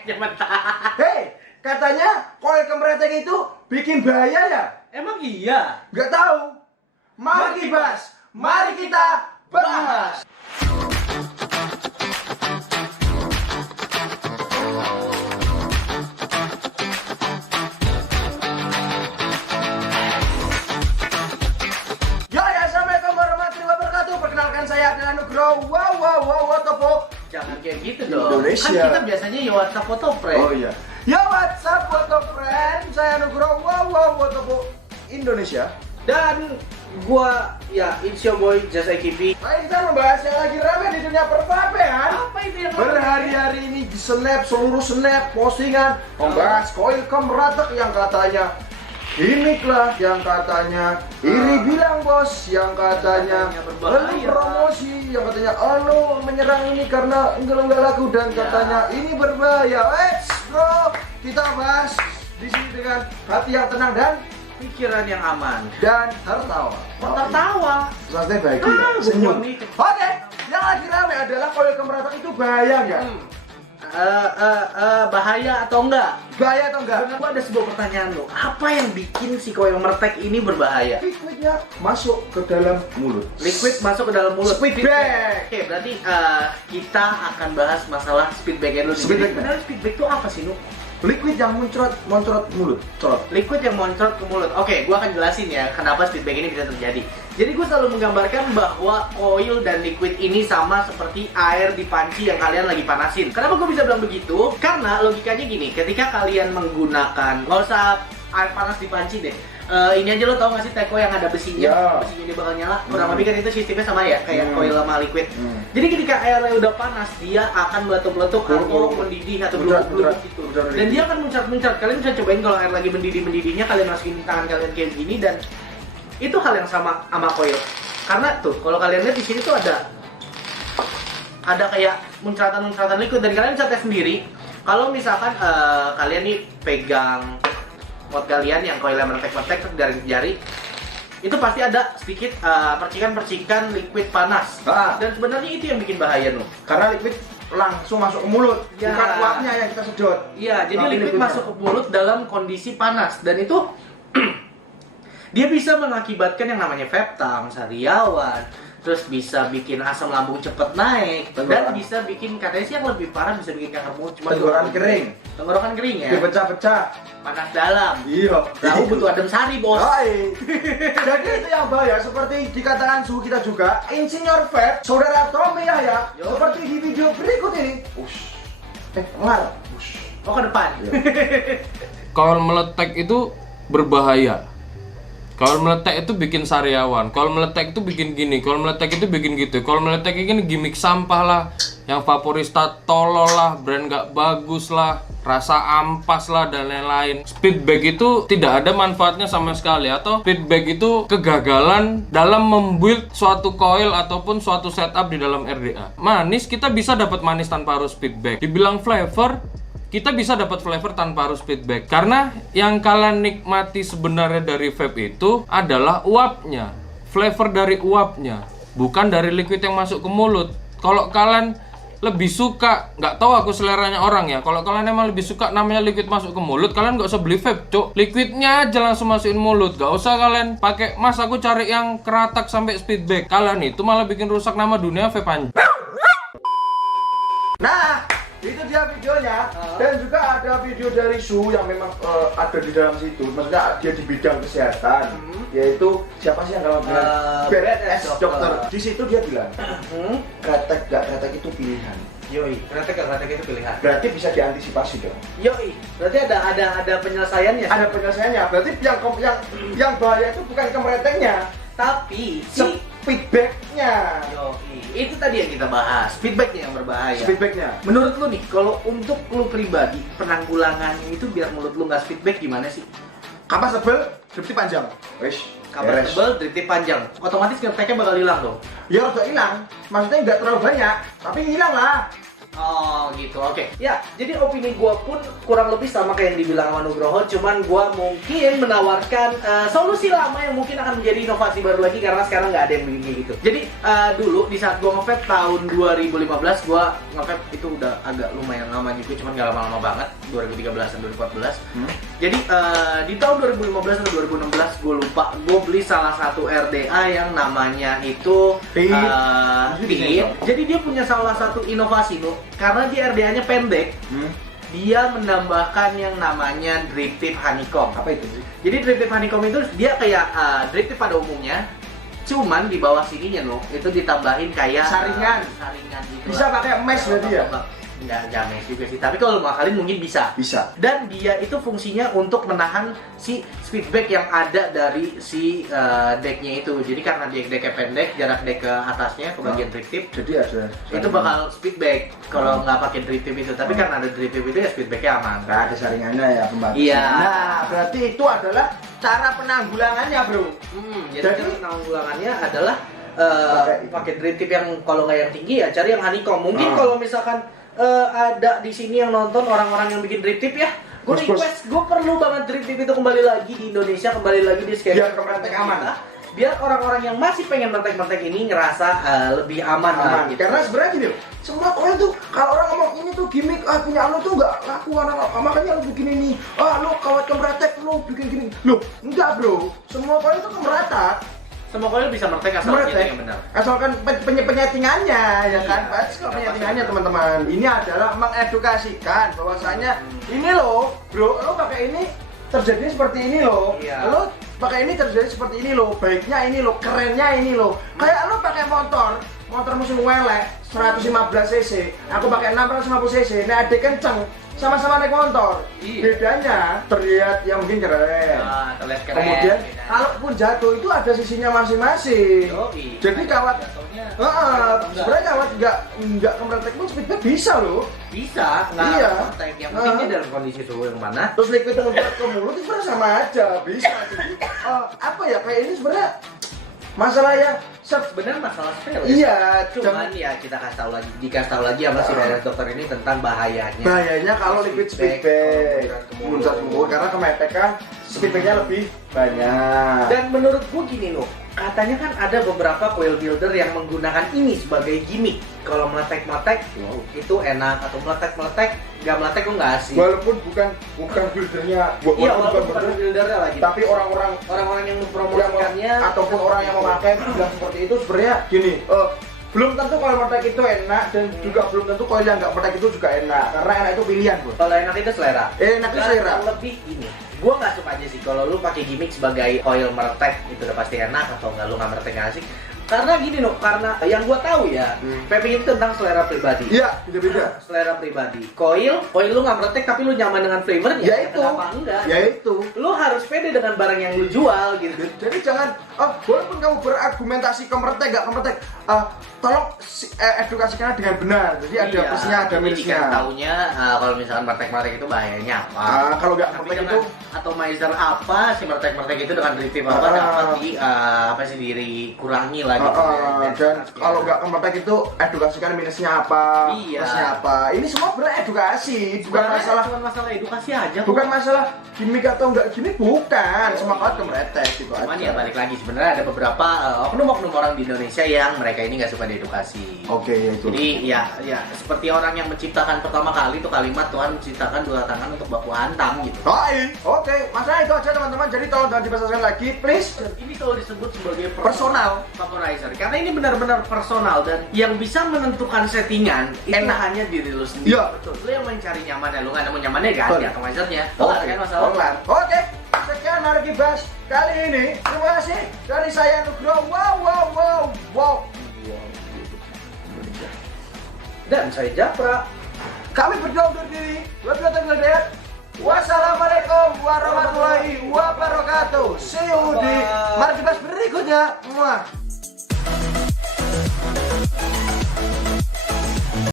Hei, katanya koil kemretek itu bikin bahaya ya? Emang iya? Nggak tahu. Mari kibas, mari kita bahas. Assalamualaikum warahmatullahi wabarakatuh. Perkenalkan saya Adil Nugroho. Wow, Topo. Jangan kayak gitu dong. Indonesia. Kan kita biasanya ya WhatsApp foto friend. Oh iya. Ya WhatsApp foto friend. Saya Nugroho. Wow, Topo. Indonesia. Dan gua ya it's your boy Just AKB. Mari kita membahas yang lagi rame di dunia pervapean. Apa itu yang Berhari-hari ini di seluruh snap postingan membahas koil kemretek yang katanya gimmick-lah, yang katanya iri bilang bos, yang katanya lalu promosi, yang katanya lo menyerang ini karena enggak laku dan katanya ini berbahaya. Bro, kita bahas di sini dengan hati yang tenang dan pikiran yang aman dan tertawa. Santai bahagia, senyum. Oke, yang lagi rame adalah koil kemretek itu bahaya nggak? Bahaya atau enggak? Bahaya atau enggak? Gua ada sebuah pertanyaan lo. Apa yang bikin si koil kemretek ini berbahaya? Liquidnya masuk ke dalam mulut. Liquid masuk ke dalam mulut. Speedback. Oke, berarti kita akan bahas masalah speedback dulu. Speedback. Sebenarnya speedback itu apa sih, Nu? Liquid yang moncrot mulut. Liquid yang moncrot ke mulut. Oke, gua akan jelasin ya kenapa speedback ini bisa terjadi. Jadi gue selalu menggambarkan bahwa oil dan liquid ini sama seperti air di panci yang kalian lagi panasin. Kenapa gue bisa bilang begitu? Karena logikanya gini, ketika kalian menggunakan, nggak usah air panas di panci deh. Ini aja lo tau gak sih teko yang ada besinya, besinya dia bakal nyala. Kurang lebih kan itu sistemnya sama ya, kayak oil sama liquid. Jadi ketika airnya udah panas, dia akan meletup-letup atau mendidih atau blubuk gitu. Dan dia akan muncrat-muncrat. Kalian bisa cobain kalau air lagi mendidih-mendidihnya, kalian masukin tangan kalian kayak gini dan itu hal yang sama coil. Karena tuh kalau kalian lihat di sini tuh ada kayak muncratan liquid dan kalian bisa tes sendiri. Kalau misalkan kalian nih pegang pot kalian yang koilnya meletek-letek dari jari, itu pasti ada sedikit percikan-percikan liquid panas. Dan sebenarnya itu yang bikin bahaya nuh. Karena liquid langsung masuk ke mulut, bukan uapnya yang kita sedot. Iya, jadi liquid masuk ke mulut dalam kondisi panas dan itu dia bisa mengakibatkan yang namanya vaptam, sariawan, terus bisa bikin asam lambung cepet naik, dan bisa bikin katanya sih yang lebih parah bisa bikin kanker mulut, tenggorokan kering. Tenggorokan kering ya. Dipecah-pecah. Panas dalam. Iya. Tahu butuh adem sari, Bos. Jadi itu yang bahaya seperti dikatakan suhu kita juga, Insinyur Vape, Saudara Tommy Yahya, seperti di video berikut ini. Ngar. Oh, ke depan. Koil meletek itu berbahaya. Kalau meletek itu bikin sariawan, kalau meletek itu bikin gini, kalau meletek itu bikin gitu, kalau meletek ini gimmick sampah lah, yang vaporista tolol lah, brand gak bagus lah, rasa ampas lah dan lain-lain. Speedback itu tidak ada manfaatnya sama sekali, atau speedback itu kegagalan dalam membuild suatu coil ataupun suatu setup di dalam RDA. Manis kita bisa dapat manis tanpa harus speedback. Dibilang flavor, kita bisa dapat flavor tanpa harus feedback. Karena yang kalian nikmati sebenarnya dari vape itu adalah uapnya, flavor dari uapnya, bukan dari liquid yang masuk ke mulut. Kalau kalian lebih suka, nggak tahu aku seleranya orang ya, kalau kalian emang lebih suka namanya liquid masuk ke mulut, kalian nggak usah beli vape, cuk. Liquidnya aja langsung masukin mulut, nggak usah kalian pakai, mas aku cari yang keratak sampai speedback. Kalian itu malah bikin rusak nama dunia vape anjing. Nah, itu dia videonya. Dan juga ada video dari Su yang memang ada di dalam situ. Maksudnya dia di bidang kesehatan, yaitu siapa sih yang kalau bilang BRS dokter. Di situ dia bilang kretek gak kretek itu pilihan. Yoi, kretek gak kretek itu pilihan. Berarti bisa diantisipasi dong. Yoi, berarti ada penyelesaiannya. Ada penyelesaiannya. Berarti yang bahaya itu bukan kemreteknya, tapi feedbacknya. Yoi, itu tadi yang kita bahas, feedbacknya yang berbahaya. Feedbacknya. Menurut lu nih, kalau untuk lu pribadi, penanggulangannya itu biar mulut lu nggak feedback gimana sih? Kapas tebel, dripti panjang. Wes. Kapas tebel, dripti panjang. Otomatis ngeteknya bakal hilang dong. Ya udah hilang. Maksudnya nggak terlalu banyak, tapi hilang lah. Oh gitu, oke. Ya, jadi opini gua pun kurang lebih sama kayak yang dibilang sama Nugroho, cuman gua mungkin menawarkan solusi lama yang mungkin akan menjadi inovasi baru lagi karena sekarang nggak ada yang begini gitu. Jadi dulu di saat gua nge-vape tahun 2015, gua nge-vape itu udah agak lumayan lama juga, cuman nggak lama-lama banget, 2013 dan 2014. Jadi di tahun 2015 atau 2016 gua lupa, gua beli salah satu RDA yang namanya itu Pit. Jadi dia punya salah satu inovasi tuh, karena dia RDA-nya pendek. Dia menambahkan yang namanya drip tip honeycomb. Apa itu sih? Jadi drip tip honeycomb itu dia kayak drip tip pada umumnya, cuman di bawah sininya loh itu ditambahin kayak Saringan. Saringan gitu. Bisa pakai mesh berarti ya? Nggak mesh juga sih, tapi kalau mau kalian mungkin bisa. Bisa. Dan dia itu fungsinya untuk menahan si speedback yang ada dari si decknya itu. Jadi karena dia decknya pendek, jarak deck ke atasnya ke bagian drip tip, Jadi ada. itu bakal speedback kalau nggak pakai drip tip itu. Tapi karena ada drip tip itu ya speedbacknya aman. Nggak ada saringannya ya pembatas. Iya. Nah, berarti itu adalah cara penanggulangannya, bro. Jadi penanggulangannya adalah pakai drip tip yang kalau nggak yang tinggi ya cari yang honeycomb. Mungkin kalau misalkan ada di sini yang nonton orang-orang yang bikin drip tip ya, gue request, gue perlu banget drip tip itu kembali lagi di Indonesia, kembali lagi di skena. Biar kemetek aman. Biar orang-orang yang masih pengen mentek-mentek ini ngerasa lebih aman lah gitu. Karena sebenarnya gini, semua orang tuh kalau orang ngomong ini tuh gimmick, punya lo tuh nggak laku anak, makanya lo bikin ini. Lo kawat kemeretek, lo bikin gini. Lo enggak, bro. Semua orang itu kemeretak. Semua kalian bisa mertek asal kita yang benar. Asalkan penyetingannya ya kan. Pasti kalau penyetingannya teman-teman. Ini adalah mengedukasikan bahwasanya ini loh, bro, lo pakai ini terjadi seperti ini loh. Lo pakai ini terjadi seperti ini loh. Baiknya ini loh, kerennya ini loh. Kayak lo pakai motor mesin welek 115 cc, aku pakai 650 cc. Nah, adik kenceng, sama-sama naik motor. Bedanya terlihat yang mungkin keren. Terlihat keren. Kemudian kalaupun jatuh itu ada sisinya masing-masing. Jadi kawat sebenarnya kawat nggak kemeretek pun speedback bisa loh. Bisa, iya. Yang penting dia dalam kondisi suhu yang mana. Terus liquid ngebuat ke mulut itu sebenarnya sama aja, bisa. Apa ya, kayak ini sebenarnya masalah yang sebenarnya masalah sepele. Iya, cuman ya kita dikasih tahu lagi sama si dokter ini tentang bahayanya. Bahayanya kalau liquid speedback muncrat mulut karena kemetekan speedbacknya lebih banyak. Dan menurut gua gini loh, katanya kan ada beberapa coil builder yang menggunakan ini sebagai gimmick. Kalau meletek-meletek itu enak, atau meletek-meletek nggak meletek gua nggak asik. Walaupun bukan buildernya, walaupun bukan buildernya lagi. Tapi orang-orang yang mempromosikannya ataupun orang yang memakai bilang seperti itu sebenarnya gini. Belum tentu kalau meletek itu enak dan juga belum tentu kalau yang nggak meletek itu juga enak, karena enak itu pilihan, bro. Kalau enak itu selera. Enak itu selera. Lebih ini. Gua nggak suka aja sih kalau lu pakai gimmick sebagai coil meletek itu udah pasti enak, atau nggak lu nggak meletek nggak asik. Karena gini loh, karena yang gua tahu ya, vaping itu tentang selera pribadi. Iya, beda-beda. Selera pribadi. Coil lu nggak meletek tapi lu nyaman dengan flavornya. Ya itu. Kenapa enggak? Ya itu. Lu harus pede dengan barang yang lu jual gitu. Jadi jangan, walaupun kamu berargumentasi kemeretek nggak kemeretek, tolong edukasikannya dengan benar. Jadi ada plusnya, ada minusnya. Taunya kalau misalkan meletek itu bahayanya apa? Kalau nggak meletek itu atomizer apa si meletek itu dengan drip tip apa dapat dikurangi lagi. Dan kalau nggak kemeretek itu edukasikan minusnya apa, plusnya apa. Ini semua beredukasi, bukan masalah. Cuma masalah edukasi aja. Bukan masalah gimmick atau enggak gimmick, bukan. Semua kawat kemeretek gitu aja. Cuman ya balik lagi, sebenarnya ada beberapa oknum-oknum orang di Indonesia yang mereka ini nggak suka diedukasi. Oke, itu. Jadi ya seperti orang yang menciptakan pertama kali itu kalimat Tuhan menciptakan dua tangan untuk baku hantam gitu. Oke, masalah itu aja teman-teman. Jadi tolong jangan dibahaskan lagi, please. Ini kalau disebut sebagai personal vaporizer karena ini benar-benar personal dan yang bisa menentukan settingan itu hanya diri lu sendiri. Iya, betul. Lu yang mencari nyaman ya, lu nggak nemu nyamannya ganti atomizernya. Kan masalah. Oke, sekian hari Gibas kali ini. Terima kasih dari saya Nugroho. Wow. Dan saya Japra. Kami berdua undur diri. Wassalamualaikum warahmatullahi wabarakatuh. See you di Margibas berikutnya. Muah.